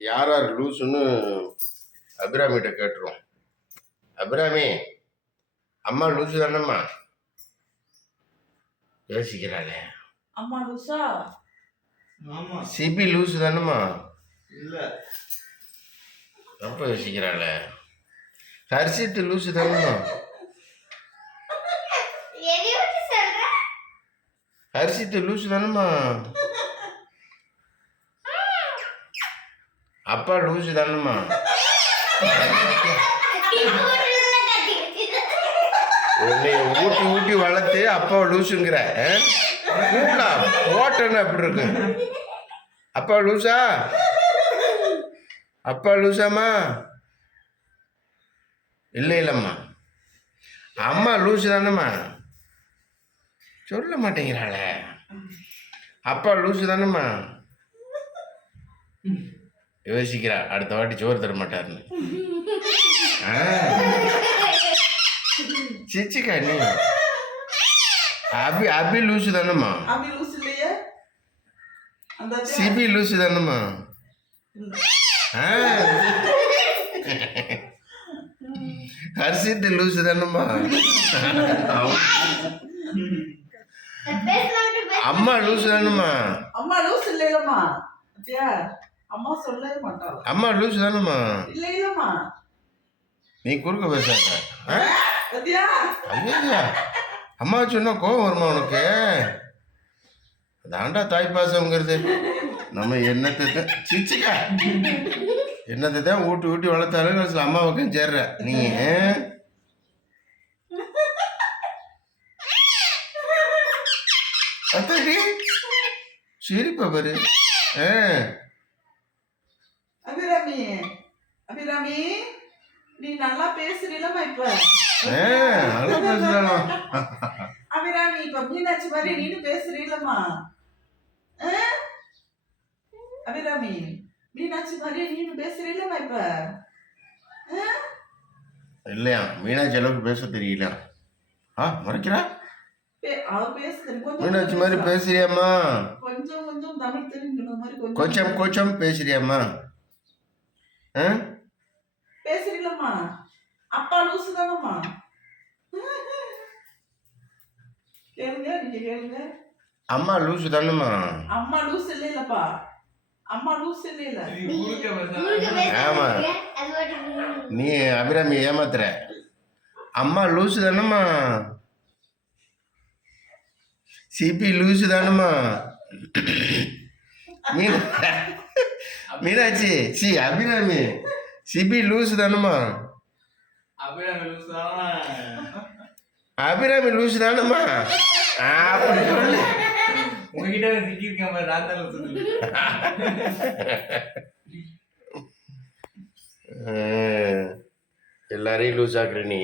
யார் யார் லூசுன்னு அபிராமிகிட்ட கேட்டுருவோம். அபிராமி அம்மா லூசு தானம்மா? யோசிக்கிறாளே. அம்மா லூசா? ஆமா. சிபி லூசு தானம்மா? இல்ல. ரொம்ப யோசிக்கிறாளே. ஹர்ஷித் லூசு தானம்மா? எதை பத்தி சொல்ற? ஹர்ஷித் லூசு தானம்மா? அப்பா லூசு தானம்மா? உன்னை ஊட்டி ஊட்டி வளர்த்து அப்பா லூசுங்கிற கூட்டா ஓட்டன்னு அப்படி இருக்கு. அப்பா லூசா? அப்பா லூசாம்மா? இல்லை இல்லைம்மா. அம்மா லூசு தானம்மா? சொல்ல மாட்டேங்கிறாளே. அப்பா லூசு தானம்மா? யோசிக்கிறா அடுத்த வாட்டி சோறு தர மாட்டாருன்னு. ஆ. சிச்சிக்கா நீ. அபி அபி லூசு தானம்மா? சிபி லூசு தானம்மா? ஆ. ஹர்ஷித் லூசு தானம்மா? அம்மா லூசு தானம்மா? அம்மா லூஸ் இல்லைலம்மா அத்தியா அம்மா சொல்லவே மாட்டாள் அம்மா லூசு தானம்மா? இல்ல இல்லம்மா நீ குறுக்க பேசாத. ஐயா அம்மா சொன்னா கோவம் வருமா உனக்கு? அதாண்டா தாய் பாசங்கிறது நம்ம என்னத்தை தான் சிச்சிக்கா. என்னத்தை தான் ஊட்டி ஊட்டி வளர்த்தாலும் கடைசியில் அம்மா பக்கம் சேர்ற நீ அத்தாடி சிரிப்பா பாரு. ஆ? அபிராமி அபிராமி நீ நல்லா பேசுறீலம்மா இப்ப? அபிராமி இப்ப மீனாட்சி மாதிரி நீனு பேசுறீலம்மா ஆ? அபிராமி மீனாட்சி மாதிரி நீனு பேசுறீலம்மா இப்ப? இல்லையா? மீனாட்சி அளவுக்கு பேச தெரியல. ஆ மறைக்கிறா? மீனாட்சி மாதிரி பேசுறியாம்மா? கொஞ்சம் கொஞ்சம் தமிழ் தெரிஞ்சுக்கிற மாதிரி கொஞ்சம் கொஞ்சம் பேசுறியாம்மா? ஆ பேசுறீங்களம்மா. அப்பா லூசு தானம்மா. கேளுங்க நீங்க கேளுங்க. அம்மா லூசு தானம்மா. அம்மா லூஸ் இல்லைல்லப்பா. அம்மா இல்லைல்ல ஆமா. நீ அபிராமி ஏமாத்துற. அம்மா லூசு தானம்மா. சிபி லூசு தானம்மா. மீனா மீனாட்சி சி அபிராமி சிபி லூசு தானம்மா அபிராமி லூசு தானா அபிராமி லூசு தானம்மா ஆ, அப்படி சொல்லு உங்ககிட்ட சிக்கியிருக்கேன் பாரு நான் தான் லூசு ஆ, எல்லாரையும் லூஸ் ஆக்குற நீ